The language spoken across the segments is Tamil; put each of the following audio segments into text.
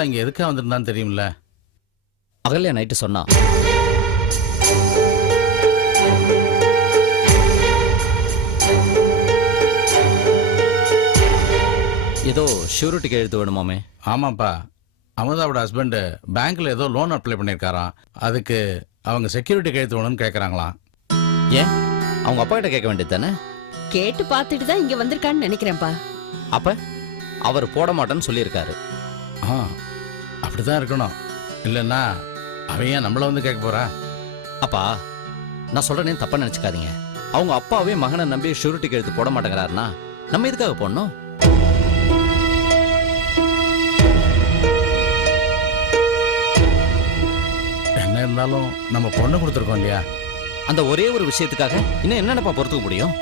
அமுதா இங்க எதுக்காக வந்திருந்தான்னு தெரியும்ல? அகல்யா நைட்டு சொன்னா. ஏதோ ஷூரிட்டிக்கு எழுத்து வேணுமாமே. ஆமாப்பா, அமுதாவோட ஹஸ்பண்ட் பேங்க்ல ஏதோ லோன் அப்ளை பண்ணிருக்காராம். அதுக்கு அவங்க செக்யூரிட்டி கையெழுத்து வேணும்னு கேக்குறாங்களாம். ஏன் அவங்க அப்பா கிட்ட கேட்க வேண்டியது தானே? கேட்டு பார்த்துட்டு தான் இங்க வந்திருக்கான்னு நினைக்கிறேன்ப்பா. அப்ப அவர் போட மாட்டேன்னு சொல்லியிருக்காரு. அப்படிதான் இருக்கணும். இல்லைன்னா அவன் ஏன் நம்மள வந்து கேட்க போறா? அப்பா, நான் சொல்றேனே தப்பா நினைச்சுக்காதீங்க. அவங்க அப்பாவே மகனை நம்பி ஷூரிட்டிக்கு எழுத்து போட மாட்டேங்கிறாருன்னா நம்ம எதுக்காக போடணும்? என்ன இருந்தாலும் நம்ம பொண்ணு கொடுத்துருக்கோம் இல்லையா? அந்த ஒரே ஒரு விஷயத்துக்காக இன்னும் என்னென்னப்பா பொறுத்துக்க முடியும்?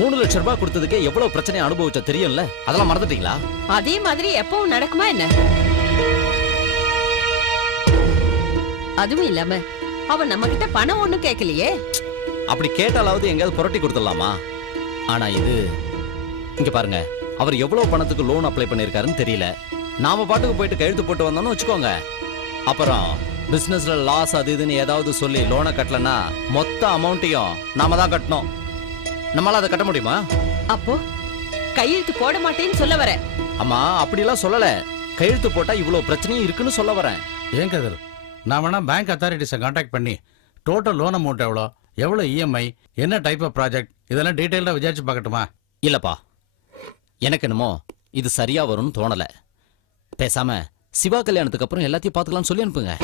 3 லட்சம் ரூபாய் கொடுத்ததுக்கே எவ்வளவு பிரச்சனை அனுபவிச்ச தெரியும்ல, அதெல்லாம் மறந்துட்டீங்களா? அதே மாதிரி எப்பவும் நடக்குமா என்ன? அதுவும் இல்லாம அவன் நம்ம கிட்ட பணம் ஒண்ணும் கேட்கலையே. அப்படி கேட்டாலாவது எங்கேயாவது புரட்டி கொடுத்துடலாமா? ஆனா இது இங்க பாருங்க, அவர் எவ்வளவு பணத்துக்கு லோன் அப்ளை பண்ணிருக்காருன்னு தெரியல. நாம பாட்டுக்கு போயிட்டு கையெழுத்து போட்டு வந்தோம்னு வச்சுக்கோங்க, அப்புறம் பிசினஸ்ல லாஸ் அது இதுன்னு ஏதாவது சொல்லி லோனை கட்டலன்னா மொத்த அமௌண்ட்டையும் நாம தான் கட்டணும். நம்மளால அதை கட்ட முடியுமா? அப்போ கையெழுத்து போட மாட்டேன்னு சொல்ல வர? அம்மா, அப்படிலாம் சொல்லல. கையெழுத்து போட்டா இவ்வளவு பிரச்சனையும் இருக்குன்னு சொல்ல வரேன். ஏன் கதிர், நான் வேணா பேங்க் அத்தாரிட்டிஸை கான்டாக்ட் பண்ணி டோட்டல் லோன் அமௌண்ட் எவ்வளோ இஎம்ஐ, என்ன டைப் ஆஃப் ப்ராஜெக்ட், இதெல்லாம் டீட்டெயிலாக விசாரிச்சு பார்க்கட்டுமா? இல்லப்பா, எனக்கு என்னமோ இது சரியா வரும்னு தோணல. பேசாம சிவா கல்யாணத்துக்கு அப்புறம் எல்லாத்தையும் பார்த்துக்கலாம்னு சொல்லி அனுப்புங்க.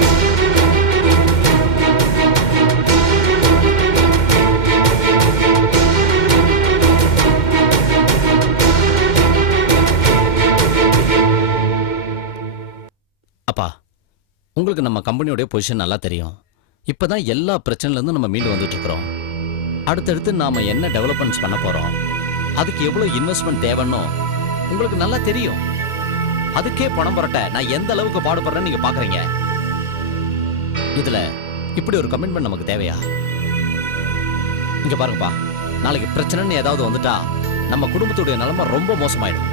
அப்பா, உங்களுக்கு நம்ம கம்பெனியோட பொசிஷன் நல்லா தெரியும். இப்பதான் எல்லா பிரச்சனையில இருந்தும் நம்ம மீண்டு வந்துட்டு இருக்கிறோம். அடுத்தடுத்து நாம என்ன டெவலப்மெண்ட்ஸ் பண்ண போறோம், அதுக்கு எவ்வளவு இன்வெஸ்ட்மெண்ட் தேவைன்னு உங்களுக்கு நல்லா தெரியும். அதுக்கே பணம் புரட்ட நான் எந்த அளவுக்கு பாடுபடுறேன்னு நீங்க பாக்குறீங்க. இதுல இப்படி ஒரு கமிட்மெண்ட் நமக்கு தேவையா? இங்க பாருங்கப்பா, நாளைக்கு பிரச்சனைன்னு ஏதாவது வந்துட்டா நம்ம குடும்பத்துடைய நிலைமை ரொம்ப மோசமாயிடும்.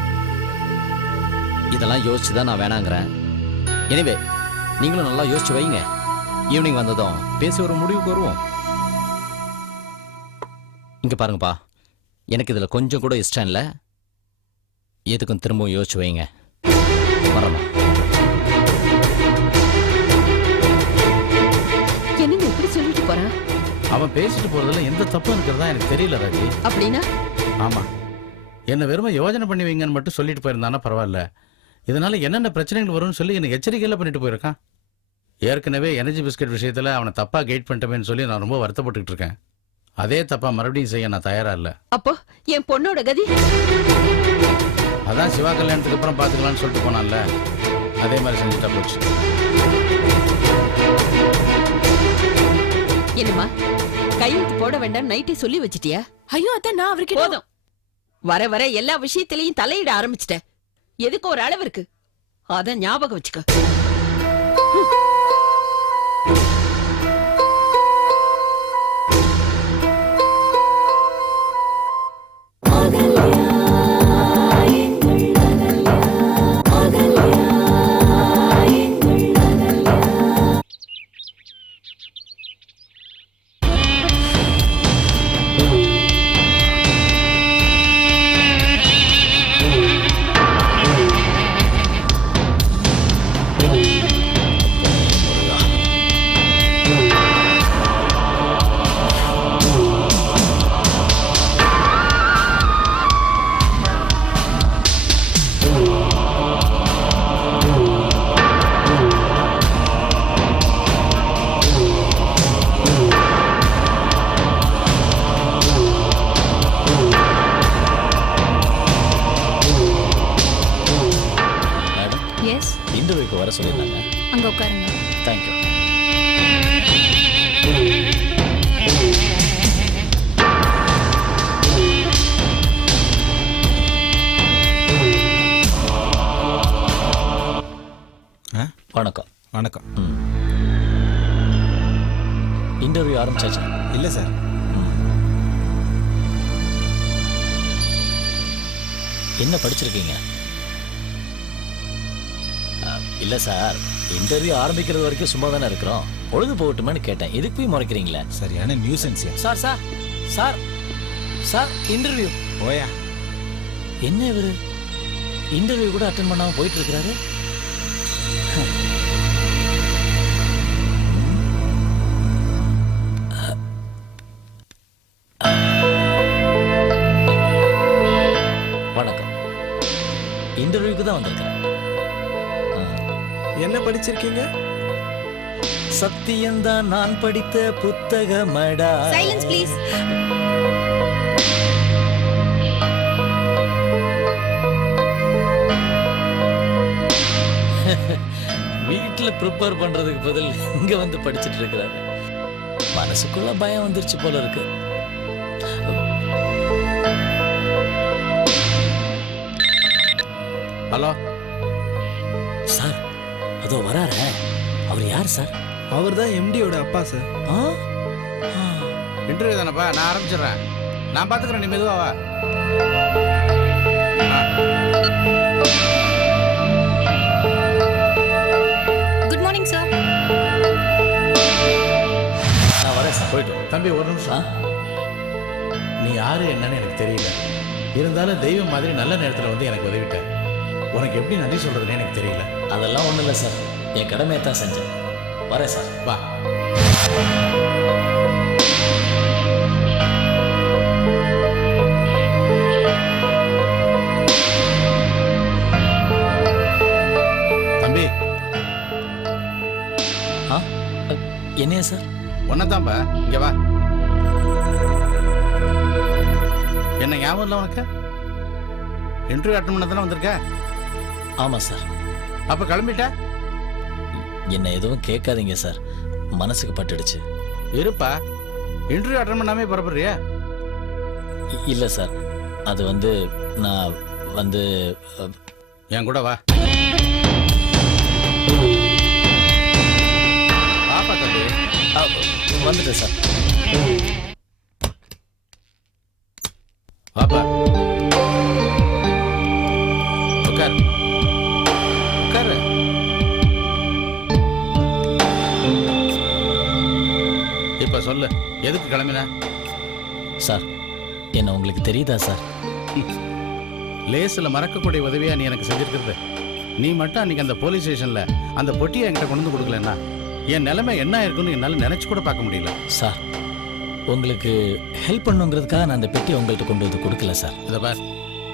இதெல்லாம் யோசிச்சுதான் நான் வேணாங்கிறேன். எனிவே, நீங்களும் நல்லா யோசிச்சு வைங்க. ஈவினிங் வந்ததும் பேசி ஒரு முடிவுக்கு வருவோம். இங்க பாருங்கப்பா, எனக்கு இதுல கொஞ்சம் கூட இஷ்டம் இல்லை. எதுக்கும் திரும்பவும் யோசிச்சு வைங்க. வரணும். என்னங்க இப்படி சொல்லிட்டு போறான்? அவன் பேசிட்டு போறதுல எந்த தப்பும் இருக்கிறதா எனக்கு தெரியல ராஜி. அப்படின்னா? ஆமா, என்ன வெறுமை யோஜனை பண்ணி வைங்கன்னு மட்டும் சொல்லிட்டு போயிருந்தானா பரவாயில்ல. இதனால என்னென்ன பிரச்சனைகள் வரும்னு சொல்லி எனக்கு எச்சரிக்கையில பண்ணிட்டு போயிருக்கான். ஏற்கனவே எனர்ஜி பிஸ்கட் விஷயத்துல அவனை தப்பா கைட் பண்ணிட்டேன்னு சொல்லி நான் ரொம்ப வருத்தப்பட்டு இருக்கேன். அதே தப்பா மறுபடியும் செய்ய நான் தயாரா இல்ல. அப்போ என் பொண்ணோட கதி? அதான் சிவா கல்யாணத்துக்கு அப்புறம் பாத்துக்கலாம்னு சொல்லிட்டு போனான்ல, அதே மாதிரி செஞ்சுட்டா போச்சு. என்னம்மா, கையெழுத்து போட வேண்டாம் நைட்டே சொல்லி வச்சிட்டியா? ஐயோ அத்தை, நான் அவருக்கு போதும். வர வர எல்லா விஷயத்திலையும் தலையிட ஆரம்பிச்சிட்ட. எதுக்கு ஒரு அளவு இருக்கு, அத ஞாபகம் வச்சுக்க. இன்டர்வியூக்கு வர சொல்லியிருந்தாங்க. அங்க உட்காருங்க. தேங்க்யூ. வணக்கம். வணக்கம். இன்டர்வியூ ஆரம்பிச்சாச்சா? இல்லை சார். என்ன படிச்சிருக்கீங்க? இல்ல சார், இன்டர்வியூ ஆரம்பிக்கிறது வரைக்கும் சும்மா தானே இருக்கிறோம். பொழுது போகட்டுமான்னு கேட்டேன். எதுக்கு போய் முறைக்கிறீங்களே? சரியான nuisance. Sir sir sir sir interview. ஓயா, என்ன இவரு இன்டர்வியூ கூட அட்டென்ட் பண்ணாம போயிட்டு இருக்கிறாரு? வணக்கம். இன்டர்வியூக்கு தான் வந்திருக்கிறேன். என்ன படிச்சிருக்கீங்க? சத்தியம்தான் நான் படித்த புத்தகமடா. Silence please. வீட்டுல ப்ரிப்பேர் பண்றதுக்கு பதில் இங்க வந்து படிச்சிட்டு இருக்கிறாரு. மனசுக்குள்ள பயம் வந்துருச்சு போல இருக்கு. ஹலோ சார், அதோ வராரு. அவர் யார் சார்? அவர் தான் எம்டியோட அப்பா சார். ஆ? இன்டர்வியூ தானப்பா, நான் ஆரம்பிச்சிடுறேன். நான் பார்த்துக்கிறேன், நீ மெதுவா வா. Good morning sir. நான் வரேன் சார். போயிட்டு வா. தம்பி ஒரு நிமிஷம். நீ யாரு என்னன்னு எனக்கு தெரியல, இருந்தாலும் தெய்வம் மாதிரி நல்ல நேரத்தில் வந்து எனக்கு உதவிட்ட. உனக்கு எப்படி நன்றி சொல்றதுன்னு எனக்கு தெரியல. அதெல்லாம் ஒண்ணும் இல்லை சார், என் கடமையை தான் செஞ்சேன். வரேன் சார். வா. தம்பி. ஆ? என்னையா சார்? ஒன்னதான்பா, இங்க வா. என்ன ஞாபகம் இல்லை உனக்கு? இன்டர்வியூ அட்டன் பண்ண தானே வந்திருக்க? ஆமா சார். அப்ப கிளம்பிட்ட? என்ன எதுவும் கேட்காதீங்க சார், மனசுக்கு பட்டுடுச்சு. இருப்பா, இன்டர்வியூ அட்டன் பண்ணாமே புறப்படுறியா? இல்ல சார், அது வந்து நான் வந்து என் கூட வா. பாப்பா தம்பி. வந்துட்டேன் சார். பாப்பா உட்கார், உட்காரு. இப்ப சொல்லு, எதுக்கு கிளம்பின? சார், என்ன உங்களுக்கு தெரியுதா சார்? லேஸ்ல மறக்கக்கூடிய உதவியா நீ எனக்கு செஞ்சிருக்கிறது. நீ மட்டும் அன்னைக்கு அந்த போலீஸ் ஸ்டேஷன்ல அந்த பொட்டியை என்கிட்ட கொண்டு வந்து கொடுக்கலன்னா என் நிலைமை என்ன இருக்குன்னு என்னால நினைச்சு கூட பார்க்க முடியல. சார், உங்களுக்கு ஹெல்ப் பண்ணுங்கிறதுக்காக நான் அந்த பெட்டி உங்கள்கிட்ட கொண்டு வந்து கொடுக்கல சார். இதை பார்,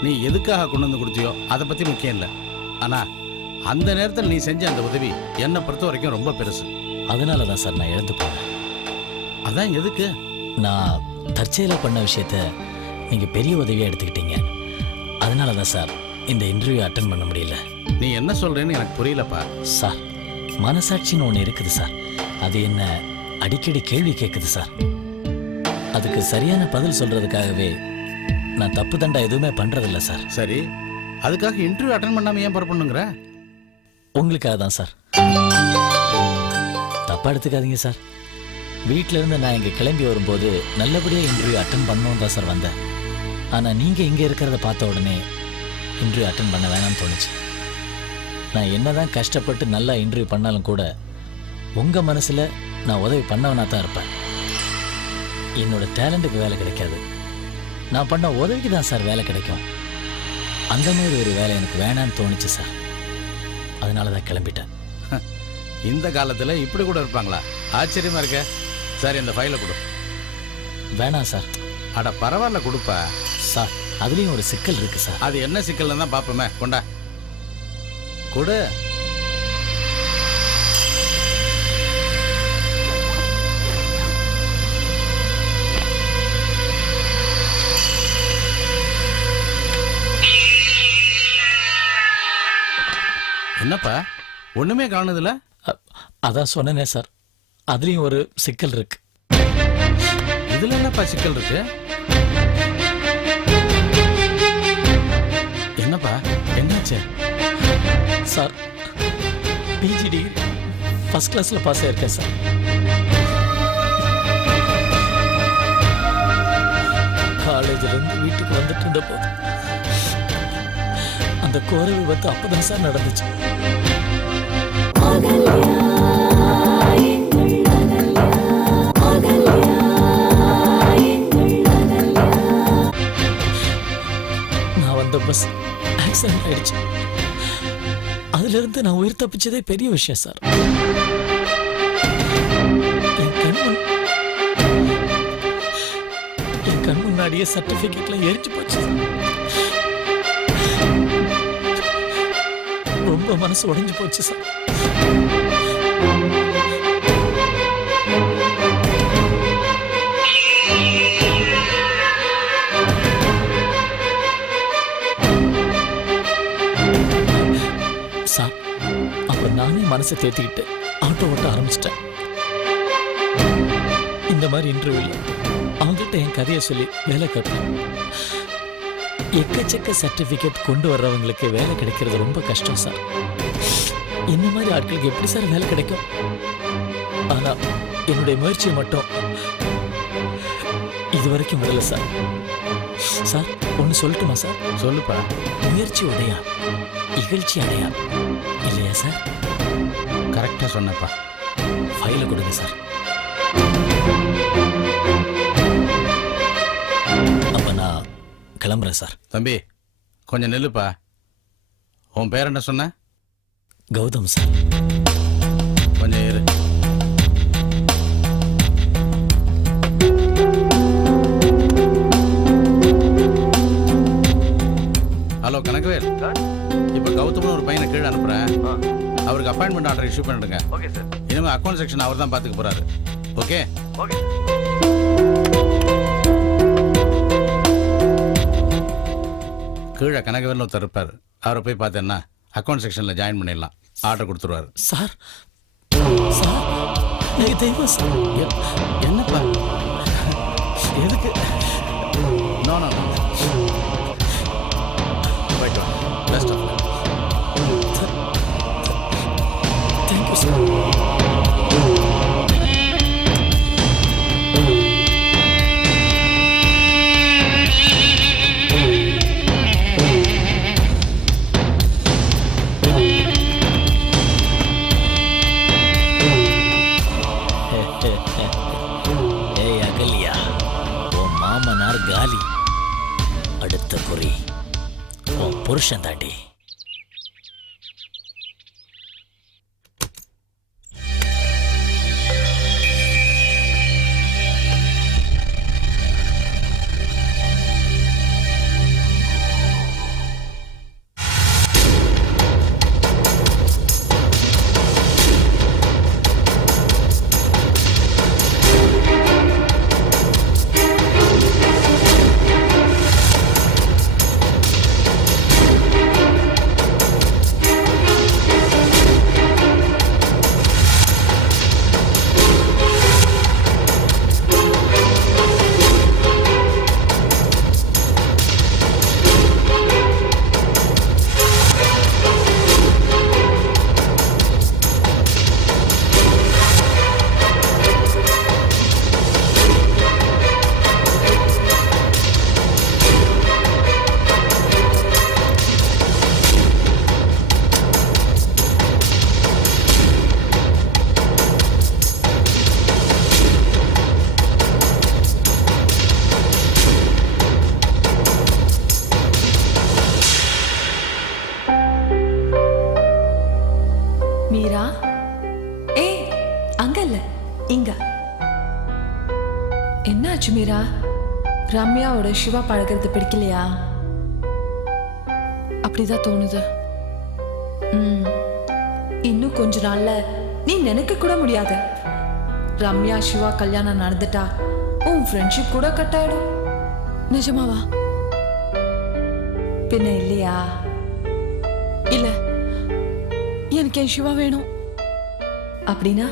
நீ எதுக்காக கொண்டு வந்து கொடுத்தியோ அதை பத்தி முக்கியம் இல்லை. ஆனா அந்த நேரத்தில் நீ செஞ்ச அந்த உதவி என்னை பொறுத்த வரைக்கும் ரொம்ப பெருசு. அதனால தான் சார் நான் இழந்து போனேன். அதான் எதுக்கு? நான் தற்செயலாக பண்ண விஷயத்த நீங்கள் பெரிய உதவியாக எடுத்துக்கிட்டீங்க. அதனால தான் சார் இந்த இன்டர்வியூ அட்டன் பண்ண முடியல. நீ என்ன சொல்றேன்னு எனக்கு புரியலப்பா. சார், மனசாட்சின்னு ஒன்று இருக்குது சார், அது என்ன அடிக்கடி கேள்வி கேட்குது சார். அதுக்கு சரியான பதில் சொல்றதுக்காகவே நான் தப்பு தண்டா எதுவுமே பண்றதில்ல சார். சரி, அதுக்காக இன்டர்வியூ அட்டன் பண்ணாம ஏன் புறப்படணுங்கிற? உங்களுக்காக தான் சார். தப்பா எடுத்துக்காதீங்க சார். வீட்டில இருந்து நான் இங்க கிளம்பி வரும்போது நல்லபடியா இன்டர்வியூ அட்டன் பண்ணணும் தான் சார் வந்தேன். ஆனா நீங்க இங்க இருக்கிறத பார்த்த உடனே இன்டர்வியூ அட்டன் பண்ண வேணாம்னு தோணுச்சு. நான் என்னதான் கஷ்டப்பட்டு நல்லா இன்டர்வியூ பண்ணாலும் கூட உங்க மனசுல நான் உதவி பண்ணவனா தான் இருப்பேன். என்னோட டேலண்ட்டுக்கு வேலை கிடைக்காது, நான் பண்ண உதவிக்கு தான் சார் வேலை கிடைக்கும். அந்த மாதிரி ஒரு வேலை எனக்கு வேணான்னு தோணுச்சு சார். அதனால தான் கிளம்பிட்டேன். இந்த காலத்துல இப்படி கூட இருப்பாங்களா? ஆச்சரியமா இருக்க. சரி, அந்த ஃபைலை கொடு. வேணாம் சார். அட பரவாயில்ல, கொடுப்பா. சார், அதுலயும் ஒரு சிக்கல் இருக்கு சார். அது என்ன சிக்கல் தான் பாப்போமே. கொண்டா, கொடு. என்னப்பா ஒண்ணுமே காணுதுல? அதான் சொன்னேனே சார், அதுலயும் ஒரு சிக்கல் இருக்கு. இதுல என்னப்பா சிக்கல் இருக்கு? என்னப்பா என்னாச்சு? சார், பிஜி டிகிரி ஃபர்ஸ்ட் கிளாஸ்ல பாஸ் ஆயிருக்கேன் சார். காலேஜ்ல இருந்து வீட்டுக்கு வந்துட்டு இருந்த போது அந்த கோர விபத்து அப்பதான் சார் நடந்துச்சு. நான் வந்த பஸ் ஆக்சிடென்ட் ஆயிடுச்சு. அதுல இருந்து நான் உயிர் தப்பிச்சதே பெரிய விஷயம் சார். என் கண் முன்னாடியே சர்டிபிகேட்ல எரிஞ்சு போச்சு. ரொம்ப மனசு உடைஞ்சு போச்சு சார். சார், அப்புறம் நானே மனசை தேத்திக்கிட்டு ஆட்டோ ஓட்ட ஆரம்பிச்சிட்டேன். இந்த மாதிரி இன்டர்வியூல அவங்ககிட்ட என் கதையை சொல்லி வேலை கேட்பேன். எக்கச்சக்க சர்டிபிகேட் கொண்டு வர்றவங்களுக்கு வேலை கிடைக்கிறது ரொம்ப கஷ்டம் சார். இந்த மாதிரி ஆட்களுக்கு எப்படி சார் வேலை கிடைக்கும்? ஆனா என்னுடைய முயற்சியை மட்டும் இதுவரைக்கும் விடல சார். சார், ஒன்று சொல்லட்டுமா சார்? சொல்லுப்பா. முயற்சி உடையா இகழ்ச்சி அடையா, இல்லையா சார்? கரெக்டா சொன்னப்பா. ஃபைலை கொடுங்க சார். அப்ப நான் கிளம்புறேன் சார். தம்பி கொஞ்சம் நில்லுப்பா. உன் பேர் என்ன சொன்ன? கௌதம் சார். கொஞ்சம் இரு. ஹலோ கனகவேல், இப்ப கௌதம்னு ஒரு பையனை கீழே அனுப்புறேன். அவருக்கு அப்பாயின்மெண்ட் ஆர்டர் இஷ்யூ பண்ணிடுங்க. Okay sir. இனிமே அக்கௌண்ட் செக்ஷன் அவர் தான் பாத்துக்க போறாரு. Okay okay. கீழே கனகவேல்னு ஒருத்தர் இருப்பார். அவரை போய் பார்த்தேன்னா அக்கௌண்ட் செக்ஷன்ல ஜாயின் பண்ணிடலாம். ஆர்டர் கொடுத்துருவாரு. சார், சார், நீங்க தெய்வம் சார். என்னப்பா எதுக்கு? No no no. போயிட்டு வா. Best of luck. Thank you sir. ஏய் அகல்யா, உன் மாமனார் காலி. அடுத்த குறி உன் புருஷன் தாண்டி. மீரா, அங்க இல்ல இங்க. என்னாச்சு மீரா? ரம்யாவோட சிவா பழகிறது பிடிக்கலையா? அப்படிதான் தோணுது. இன்னும் கொஞ்ச நாள்ல நீ நினைக்க கூட முடியாது. ரம்யா சிவா கல்யாணம் நடந்துட்டா உன் ஃப்ரெண்ட்ஷிப் கூட கட் ஆயிடும். நிஜமாவா? பின்ன இல்லையா? இல்ல, எனக்கு என் சிவா வேணும். அப்படின்னா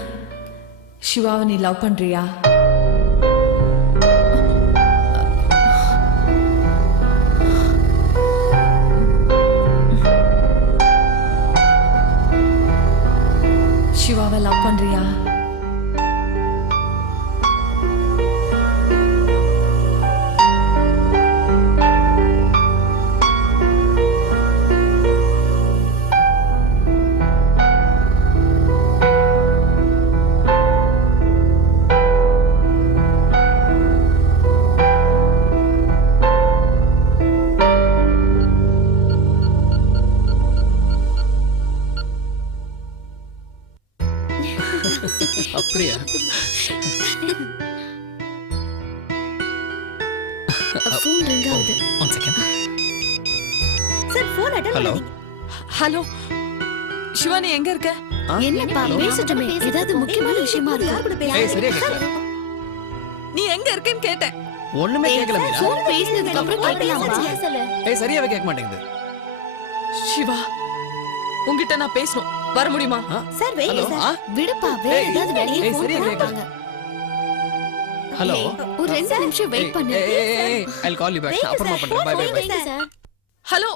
சிவாவை நீ லவ் பண்றியா? சிவாவை லவ் பண்றியா? ஃபோன் ரிங் ஆகுது. One second. Sir phone attend hello. பண்ணீங்க. ஹலோ சிவா, நீ எங்க இருக்க? என்னப்பா பேசட்டுமே, ஏதாவது முக்கியமான விஷயமா யார் இருக்கா? கூட ஏய் சரியா பேசுறீங்க? கேட்கல. நீ எங்க இருக்கேன்னு கேட்டேன். ஒண்ணுமே கேட்கல மீரா. ஃபோன் பேசினதுக்கு அப்புறம் கேட்கலாமா? ஏய் சரியாவே கேட்க மாட்டேங்குது. சிவா, உன்கிட்ட நான் பேசணும். வர முடியுமா? Sir wait hello. சார். விடுப்பா, வேற ஏய், ஏதாவது வெளியே ஏய், ஃபோன் சரியா கேட்கல. பண்ணாங்க. ஹலோ. ஒரு 2 நிமிஷம் வெயிட் பண்ணு. I'll call you back. அப்புறமா பண்றேன். Bye bye bye. வைங்க சார். ஹலோ